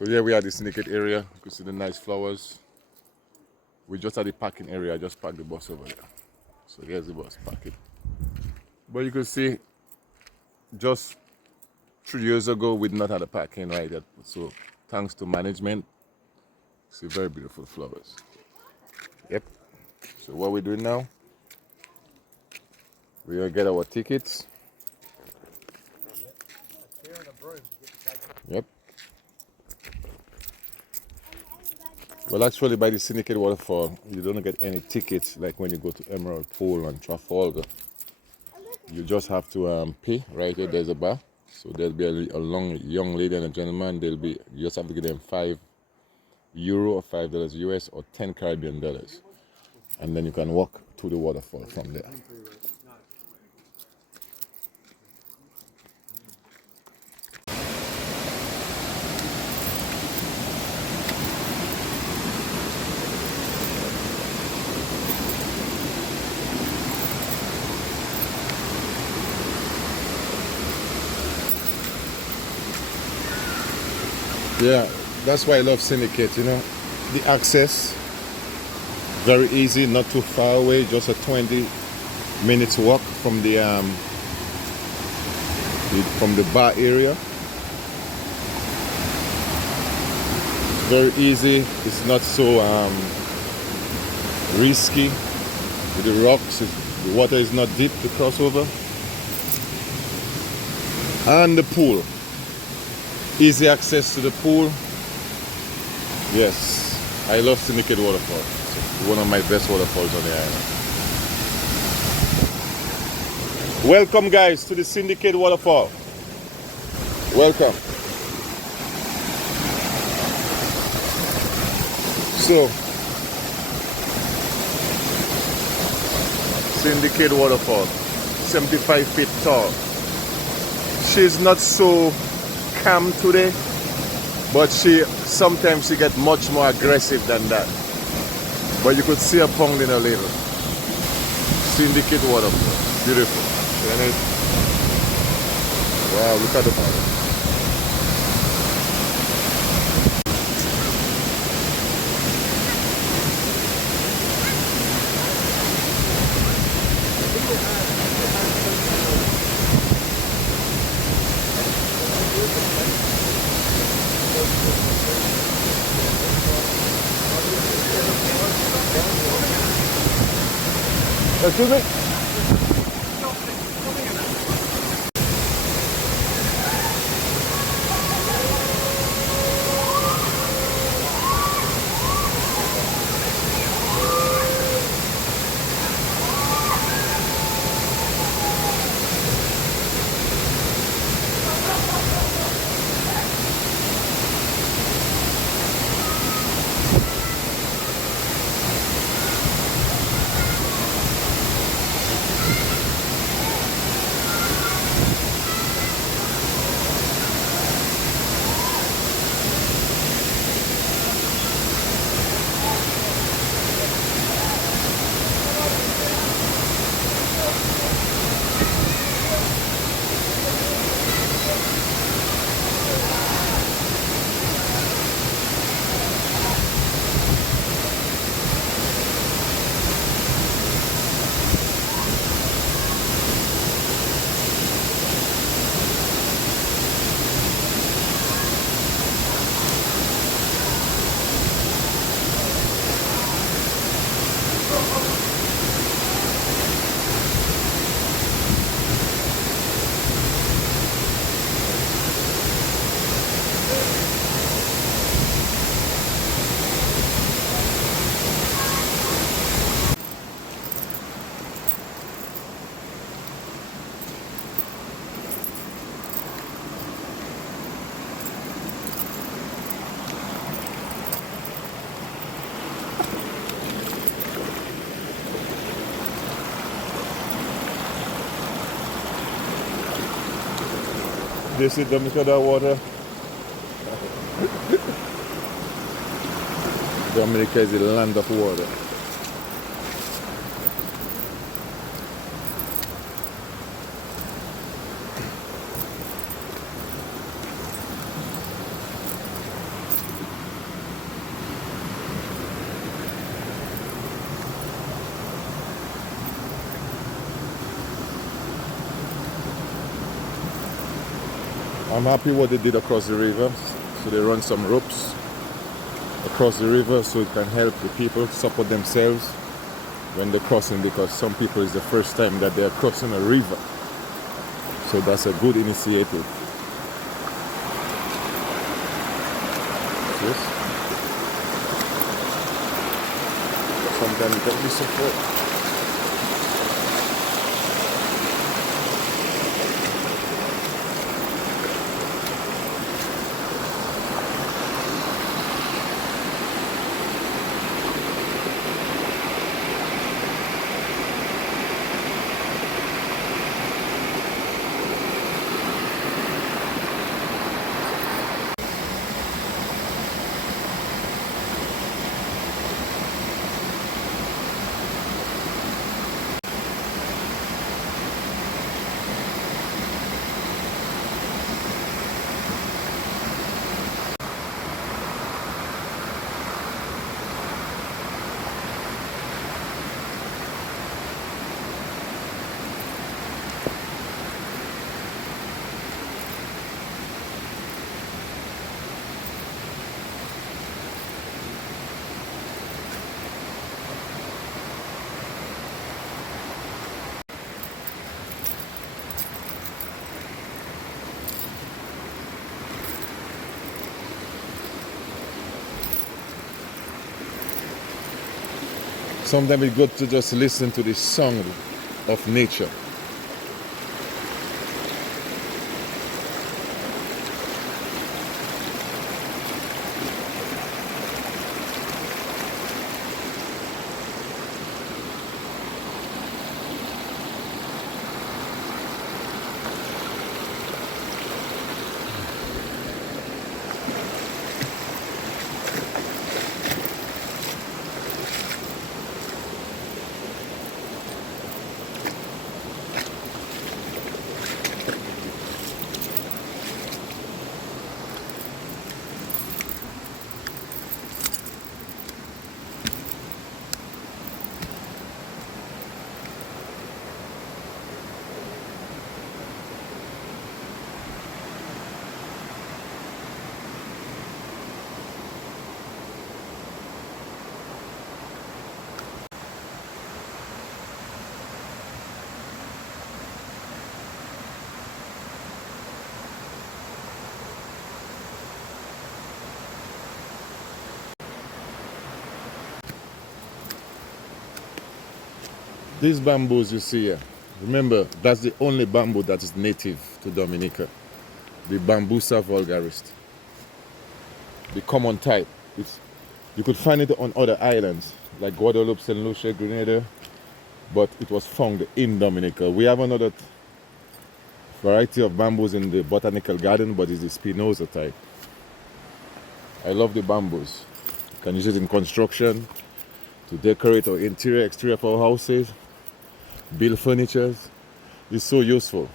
So here we are at the Syndicate area. You can see the nice flowers. We just at the parking area. I just parked the bus over there. So here's the bus parking. But you can see just 3 years ago we did not have a parking right there. So thanks to management, see very beautiful flowers. Yep. So what we're doing now, we're gonna get our tickets. Yep. Well, actually, by the Syndicate Waterfall, you don't get any tickets like when you go to Emerald Pool and Trafalgar. You just have to pay right there. There's a bar. So there'll be a long young lady and a gentleman. You just have to give them €5 or $5 US or 10 Caribbean dollars, and then you can walk to the waterfall from there. Yeah, that's why I love Syndicate, The access, very easy, not too far away, just a 20 minutes walk from the bar area. Very easy, it's not so risky. With the rocks, the water is not deep to cross over. And the pool. Easy access to the pool. Yes, I love Syndicate Waterfall. It's one of my best waterfalls on the island. Welcome, guys, to the Syndicate Waterfall. Welcome. So, Syndicate Waterfall, 75 feet tall. She's not so calm today, but sometimes she gets much more aggressive than that. But you could see her pounding a little. Syndicate Waterfall, beautiful. Wow, look at the water. Excuse me? Do you see Dominica, that water? Dominica is the land of water. I'm happy what they did across the river. So they run some ropes across the river so it can help the people support themselves when they're crossing, because some people it's the first time that they're crossing a river. So that's a good initiative. Yes. Sometimes you can be support. Sometimes it's good to just listen to the song of nature. These bamboos you see here, remember that's the only bamboo that is native to Dominica. The Bambusa vulgaris, the common type. You could find it on other islands like Guadeloupe, St. Lucia, Grenada, but it was found in Dominica. We have another variety of bamboos in the botanical garden, but it's the Spinoza type. I love the bamboos. You can use it in construction, to decorate our interior, exterior of our houses, build furniture. It's so useful.